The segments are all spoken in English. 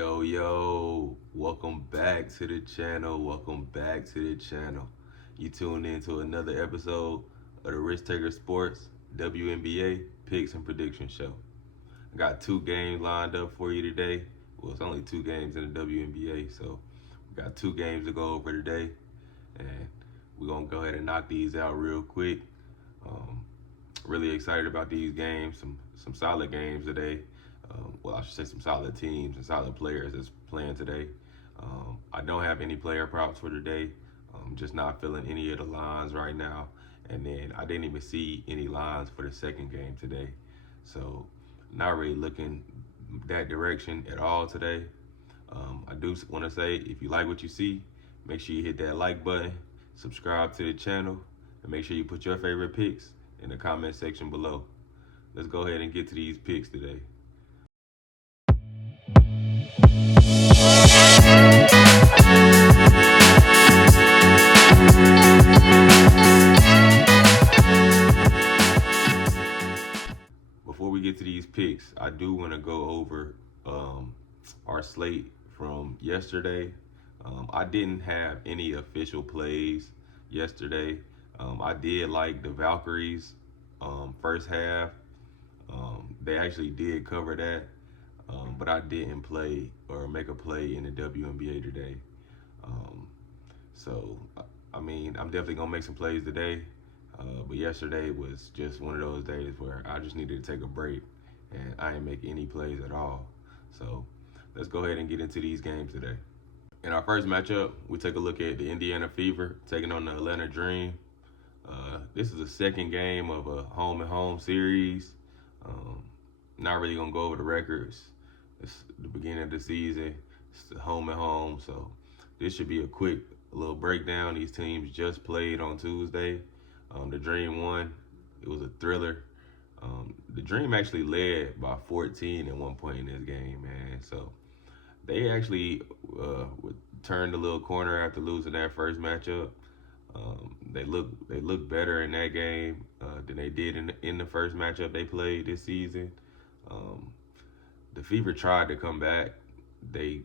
Yo, welcome back to the channel. You tuned in to another episode of the Risk Taker Sports WNBA Picks and Prediction Show. I got 2 games lined up for you today. Well, it's only 2 games in the WNBA, so we got 2 games to go over today, and we're going to go ahead and knock these out real quick. Really excited about these games, some solid games today. I should say some solid teams and solid players that's playing today. I don't have any player props for today. I'm just not feeling any of the lines right now. And then I didn't even see any lines for the second game today. So not really looking that direction at all today. I do want to say, if you like what you see, make sure you hit that like button, subscribe to the channel, and make sure you put your favorite picks in the comment section below. Let's go ahead and get to these picks today. Before we get to these picks, I do want to go over our slate from yesterday. I didn't have any official plays yesterday. I did like the Valkyries first half. They actually did cover that, but I didn't play or make a play in the WNBA today. I'm definitely going to make some plays today. But yesterday was just one of those days where I just needed to take a break, and I didn't make any plays at all. So let's go ahead and get into these games today. In our first matchup, we take a look at the Indiana Fever taking on the Atlanta Dream. This is the second game of a home-and-home series. Not really going to go over the records. It's the beginning of the season. It's the home-and-home, so this should be a quick little breakdown. These teams just played on Tuesday. The Dream won. It was a thriller. The Dream actually led by 14 at one point in this game, man. So they actually turned a little corner after losing that first matchup. They look better in that game than they did in the first matchup they played this season. The Fever tried to come back. It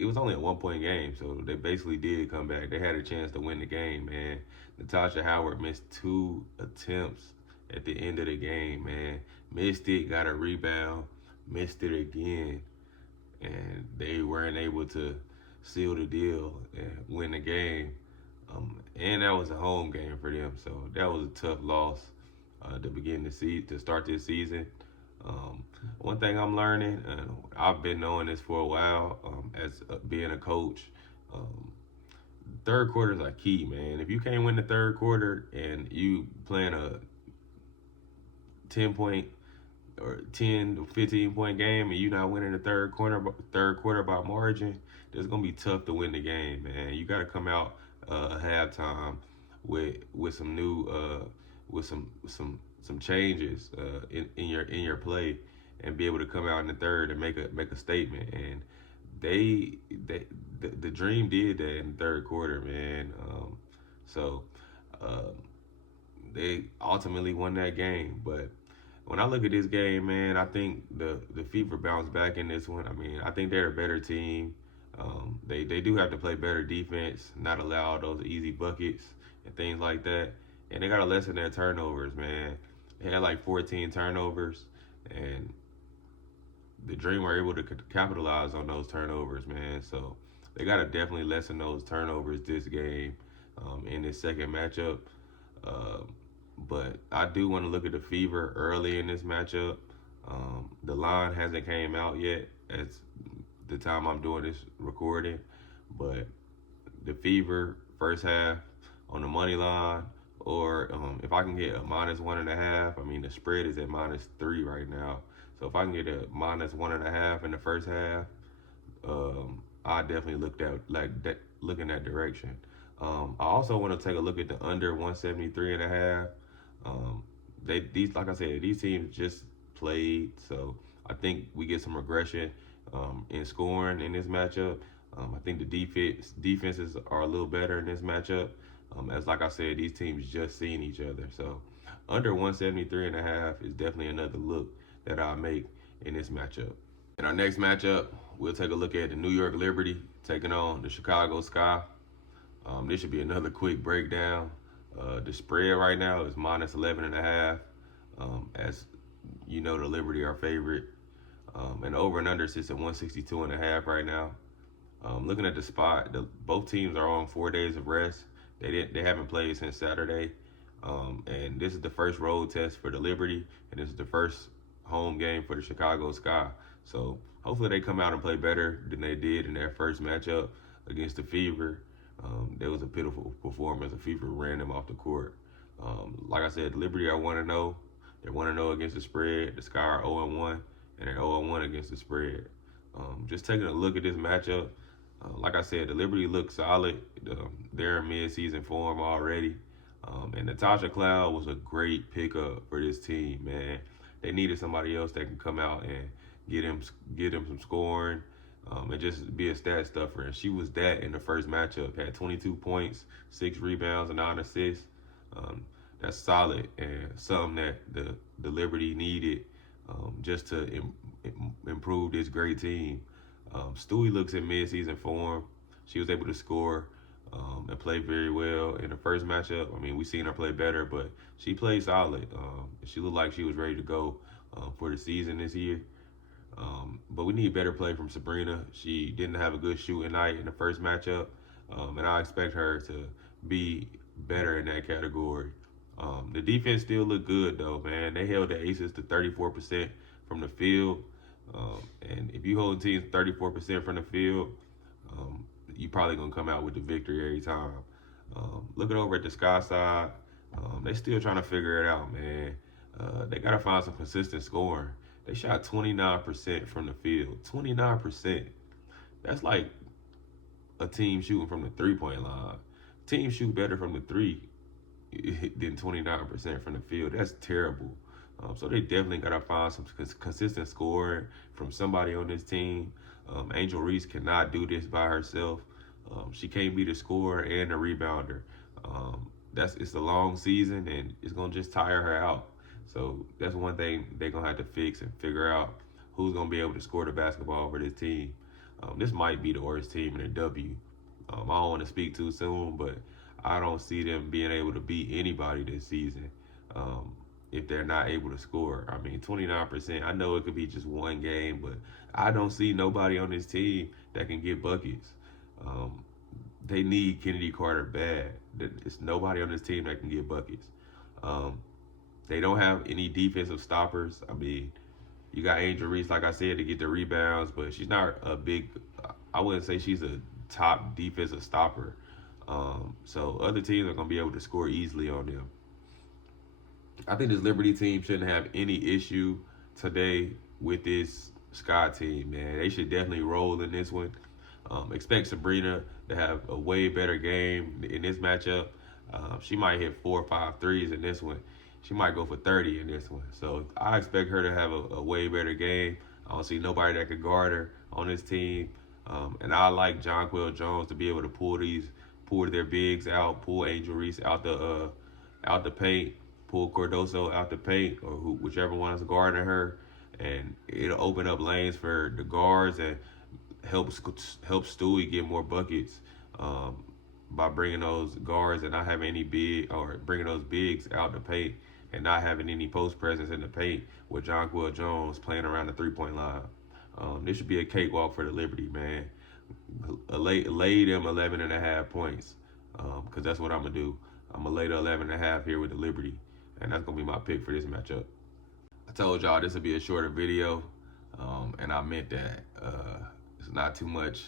was only a 1-point game, so they basically did come back. They had a chance to win the game, man. Natasha Howard missed 2 attempts at the end of the game, man. Missed it, got a rebound, missed it again, and they weren't able to seal the deal and win the game. And that was a home game for them, so that was a tough loss to start this season. One thing I'm learning, I've been knowing this for a while, as being a coach, third quarters are key, man. If you can't win the third quarter and you playing a 10-point or 10 to 15-point game and you're not winning the third quarter by margin, it's gonna be tough to win the game, man. You got to come out halftime with some new with some changes in your play, and be able to come out in the third and make a statement. And the Dream did that in the third quarter, man. They ultimately won that game. But when I look at this game, man, I think the Fever bounced back in this one. I mean, I think they're a better team. They do have to play better defense, not allow those easy buckets and things like that. And they got to lessen their turnovers, man. They had like 14 turnovers, and the Dream were able to capitalize on those turnovers, man. So they got to definitely lessen those turnovers this game in this second matchup. But I do want to look at the Fever early in this matchup. The line hasn't came out yet at the time I'm doing this recording, but the Fever first half on the money line, or if I can get a -1.5, I mean, the spread is at -3 right now. So if I can get a -1.5 in the first half, I definitely look in that direction. I also want to take a look at the under 173.5. Like I said, these teams just played, so I think we get some regression in scoring in this matchup. I think the defenses are a little better in this matchup. As like I said, these teams just seen each other. So under 173.5 is definitely another look that I'll make in this matchup. In our next matchup, we'll take a look at the New York Liberty taking on the Chicago Sky. This should be another quick breakdown. The spread right now is minus 11.5. As you know, the Liberty are favorite. And the over and under sits at 162.5 right now. Looking at the spot, both teams are on 4 days of rest. They haven't played since Saturday. And this is the first road test for the Liberty, and this is the first home game for the Chicago Sky. So hopefully they come out and play better than they did in their first matchup against the Fever. There was a pitiful performance. The Fever ran them off the court. Like I said, the Liberty are 1-0. They're 1-0 against the spread. The Sky are 0-1, and they're 0-1 against the spread. Just taking a look at this matchup, like I said, the Liberty looks solid. They're in mid-season form already. And Natasha Cloud was a great pickup for this team, man. They needed somebody else that can come out and get him some scoring, and just be a stat stuffer. And she was that in the first matchup. Had 22 points, 6 rebounds, and 9 assists. That's solid and something that the Liberty needed just to improve this great team. Stewie looks in mid-season form. She was able to score and play very well in the first matchup. I mean, we seen her play better, but she played solid. She looked like she was ready to go for the season this year. But we need better play from Sabrina. She didn't have a good shooting night in the first matchup, and I expect her to be better in that category. The defense still looked good, though, man. They held the Aces to 34% from the field. And if you hold teams 34% from the field, you probably going to come out with the victory every time. Looking over at the Sky side, they still trying to figure it out, man. They got to find some consistent scoring. They shot 29% from the field. 29%. That's like a team shooting from the three-point line. Teams shoot better from the three than 29% from the field. That's terrible. So they definitely got to find some consistent scoring from somebody on this team. Angel Reese cannot do this by herself. She can't be the scorer and the rebounder. It's a long season, and it's going to just tire her out. So that's one thing they're going to have to fix and figure out who's going to be able to score the basketball for this team. This might be the worst team in the W. I don't want to speak too soon, but I don't see them being able to beat anybody this season if they're not able to score. I mean, 29%, I know it could be just one game, but I don't see nobody on this team that can get buckets. They need Kennedy Carter bad. There's nobody on this team that can get buckets. They don't have any defensive stoppers. I mean, you got Angel Reese, like I said, to get the rebounds, but she's not I wouldn't say she's a top defensive stopper. So other teams are going to be able to score easily on them. I think this Liberty team shouldn't have any issue today with this Sky team, man. They should definitely roll in this one. Expect Sabrina to have a way better game in this matchup. She might hit 4 or 5 threes in this one. She might go for 30 in this one. So I expect her to have a way better game. I don't see nobody that could guard her on this team. And I like Jonquel Jones to be able to pull their bigs out, pull Angel Reese out the paint, pull Cardoso out the paint, or whichever one is guarding her, and it'll open up lanes for the guards and help Stewie get more buckets by bringing those guards and not having bringing those bigs out the paint and not having any post presence in the paint with Jonquel Jones playing around the three-point line. This should be a cakewalk for the Liberty, man. Lay them 11.5 points, because that's what I'm going to do. I'm going to lay the 11.5 here with the Liberty, and that's going to be my pick for this matchup. I told y'all this would be a shorter video, and I meant that. It's not too much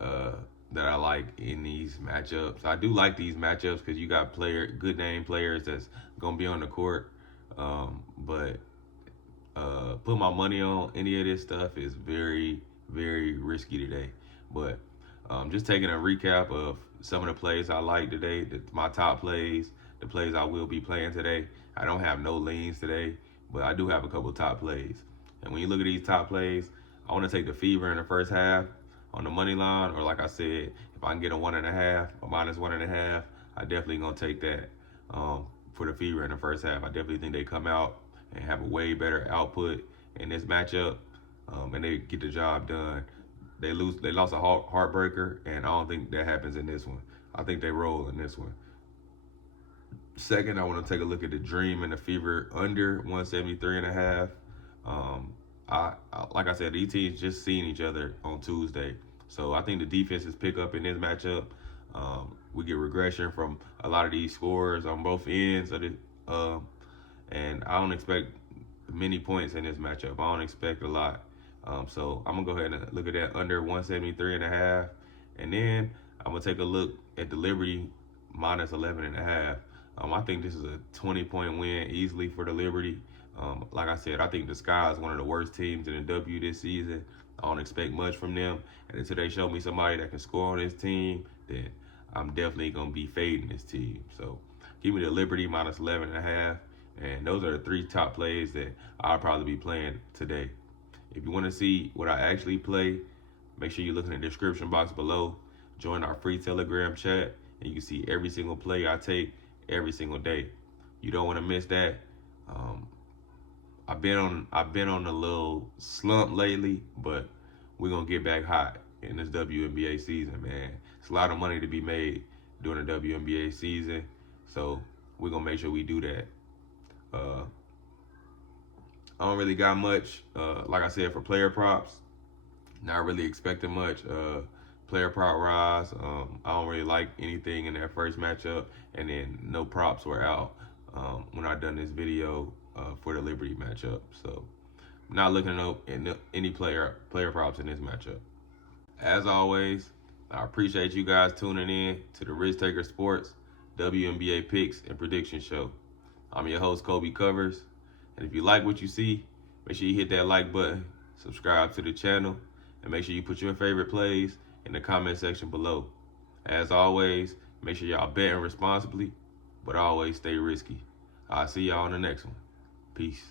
that I like in these matchups. I do like these matchups because you got good name players that's going to be on the court, but put my money on any of this stuff is very, very risky today. But just taking a recap of some of the plays I like today, my top plays, the plays I will be playing today. I don't have no leans today, but I do have a couple top plays. And when you look at these top plays, I want to take the Fever in the first half on the money line, or like I said, if I can get a 1.5 or minus 1.5, I definitely gonna take that for the Fever in the first half. I definitely think they come out and have a way better output in this matchup. and they get the job done. They lost a heartbreaker, and I don't think that happens in this one. I think they roll in this one. Second, I want to take a look at the Dream and the Fever under 173.5. Like I said, these teams just seen each other on Tuesday, so I think the defenses pick up in this matchup. We get regression from a lot of these scorers on both ends of the, and I don't expect many points in this matchup. I don't expect a lot. So I'm gonna go ahead and look at that under 173.5, and then I'm gonna take a look at the Liberty minus 11.5. I think this is a 20-point win easily for the Liberty. Like I said, I think the Sky is one of the worst teams in the W this season. I don't expect much from them, and until they show me somebody that can score on this team, then I'm definitely gonna be fading this team. So give me the Liberty minus 11.5, and those are the 3 top plays that I'll probably be playing today. If you want to see what I actually play, make sure you look in the description box below. Join our free Telegram chat, and you can see every single play I take every single day. You don't want to miss that. I've been on a little slump lately, but we're gonna get back hot in this WNBA season, man. It's a lot of money to be made during the WNBA season, so we're gonna make sure we do that. I don't really got much, like I said, for player props. Not really expecting much player prop rise. I don't really like anything in that first matchup, and then no props were out when I done this video for the Liberty matchup. So I'm not looking at any player props in this matchup. As always, I appreciate you guys tuning in to the Risk Taker Sports WNBA Picks and Prediction Show. I'm your host, Colby Covers. And if you like what you see, make sure you hit that like button, subscribe to the channel, and make sure you put your favorite plays in the comment section below. As always, make sure y'all betting responsibly, but always stay risky. I'll see y'all on the next one. Peace.